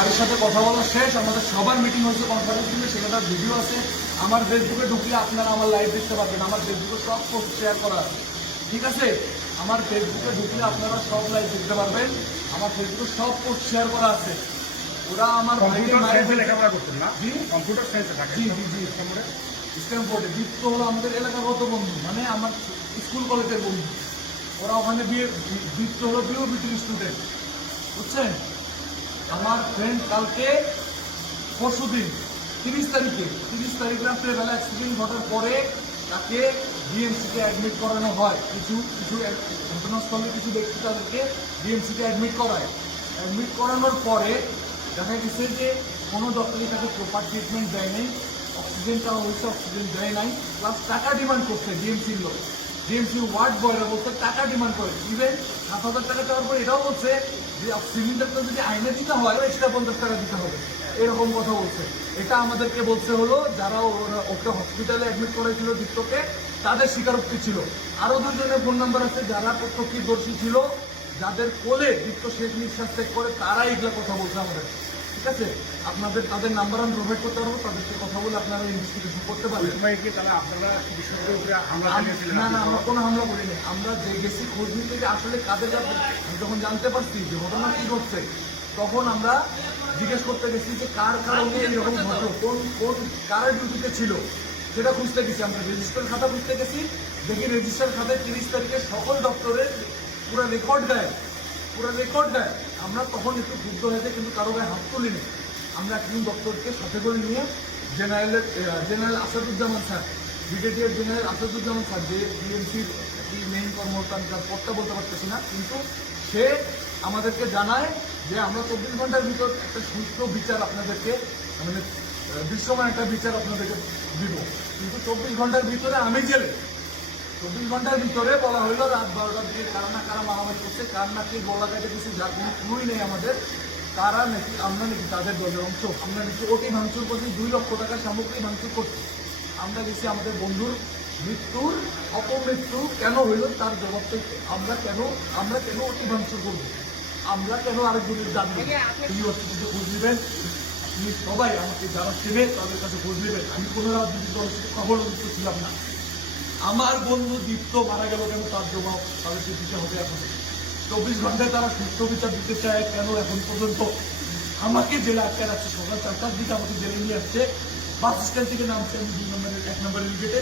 ভাইয়ের সাথে কথা বলা শেষ। আমাদের সবার মিটিং হচ্ছে কনফারেন্স রুমে, সেখানটার ভিডিও আছে। আমার ফেসবুকে ঢুকলে আপনারা আমার লাইভ দেখতে পারবেন। আমার ফেসবুকে সব পোস্ট শেয়ার করা আছে, ঠিক আছে? আমার ফেসবুকে ঢুকলে আপনারা সব লাইভ দেখতে পারবেন। আমার ফেসবুকে সব পোস্ট শেয়ার করা আছে। ওরা আমার ভাইকে লেখাপড়া করতেন না? জি, কম্পিউটার সায়েন্সে থাকে। জি জি জি স্ট্যামফোর্ডে। দীপ্ত হলো আমাদের এলাকাগত বন্ধু, মানে আমার স্কুল কলেজের বন্ধু। ওরা ওখানে দীপ্ত হলো বিওবিটির স্টুডেন্ট, বুঝছেন? আমার ফ্রেন্ড কালকে পরশুদিন 30 তারিখে রাত্রেবেলা অ্যাক্সিডেন্ট ঘটার পরে তাকে ডিএমসিতে অ্যাডমিট করানো হয়। কিছু ঘটনাস্থলে কিছু ব্যক্তি তাদেরকে ডিএমসিতে অ্যাডমিট করায়। অ্যাডমিট করানোর পরে দেখা গেছে যে কোনো ডক্টরই তাকে প্রপার ট্রিটমেন্ট দেয় নাই। অক্সিজেন চাওয়া হয়েছে, অক্সিজেন দেয় নাই, প্লাস টাকা ডিমান্ড করছে ডিএমসির লোক। ডিএমসি ওয়ার্ড বয়রা বলছে টাকা ডিমান্ড করে। ইভেন 7,000 টাকা দেওয়ার পর এটাও বলছে যে সিলিন্ডারটা যদি আইনে দিতে হয় এক্সট্রা 50 টাকা দিতে হবে, এরকম কথা বলছে। এটা আমাদেরকে বলছে হলো যারা ওকে হসপিটালে অ্যাডমিট করেছিল দীপ্তকে, তাদের স্বীকারোক্তি ছিল। আরো দুজনের ফোন নাম্বার আছে যারা প্রত্যক্ষদর্শী ছিল, যাদের কোলে দীপ্ত শেষ নিঃশ্বাস ত্যাগ করে, তারা এগুলো কথা বলছে আমাদের, ঠিক আছে? আপনাদের তাদের নাম্বার আমি প্রোভাইড করতে পারবো, তাদেরকে কথা বলে আপনারা ইনভেস্টিগেশন করতে পারবেন। না না, আমরা কোনো হামলা করিনি। আমরা যে গেছি খোঁজ নিতে যে আসলে কাদের যাবে, আমি যখন জানতে পারছি যে ঘটনা কি ঘটছে, তখন আমরা জিজ্ঞেস করতে গেছি যে কার কারণে এরকম ঘটলো, কোন কারা ডিউটিতে ছিল, সেটা খুঁজতে গেছি। আমরা রেজিস্টার খাতা খুঁজতে গেছি, দেখি রেজিস্টার খাতায় 30 তারিখে সকল ডক্টরের পুরো রেকর্ড গায়ে। আমরা তখন একটু ক্ষুব্ধ হয়েছে, কিন্তু কারো গায়ে হাত তুলিনি। আমরা একজন ডক্টরকে সাথে করে নিয়ে general Asaduzzaman sir, brigadier general Asaduzzaman sir, যে ডিএমসির মেইন কর্মকর্তা, আমি তার পদটা বলতে পারতেছি না, কিন্তু সে আমাদেরকে জানায় যে আমরা 24 ঘন্টার ভিতর একটা সুষ্ঠু বিচার আপনাদেরকে, মানে দৃশ্যমান একটা বিচার আপনাদেরকে দিব। কিন্তু 24 ঘন্টার ভিতরে আমি জেলে, 24 ঘন্টার ভিতরে বলা হইলো রাত 12টার দিকে কারা না কারা মারামারি করছে, কার নাকি গলা কাটে কিছু, যার কোনো ক্লুই নেই আমাদের, তারা নাকি আমরা নাকি তাদের দলের অংশ। আমরা নাকি ওটি ভাঙচুর করছি, 2 লক্ষ টাকার সামগ্রী ভাঙচুর করছি। আমরা গেছি আমাদের বন্ধুর মৃত্যুর অপমৃত্যু কেন হইল তার জবাব চাইতে। আমরা কেন ওটি ভাঙচুর করবো, আমরা কেন আরেকজনের জানবো? তিনি হচ্ছে খোঁজ নেবেন, আপনি সবাই আমাকে যারা চেনে তাদের কাছে খোঁজ নেবেন। আমি কোনো রাজনৈতিক দলের সাথে খবর ছিলাম না। আমার বন্ধু দীপ্ত মারা গেল কেন, তার জবাব তাদেরকে দিতে হবে। এখন 24 ঘন্টায় তারা সুষ্ঠু বিচার দিতে চায় কেন? এখন পর্যন্ত আমাকে জেলে আটকে রাখছে। সকাল 4টার দিকে আমাকে জেলে নিয়ে আসছে, বাস স্ট্যান্ড থেকে নামছে আমি 1 নম্বরের গেটে।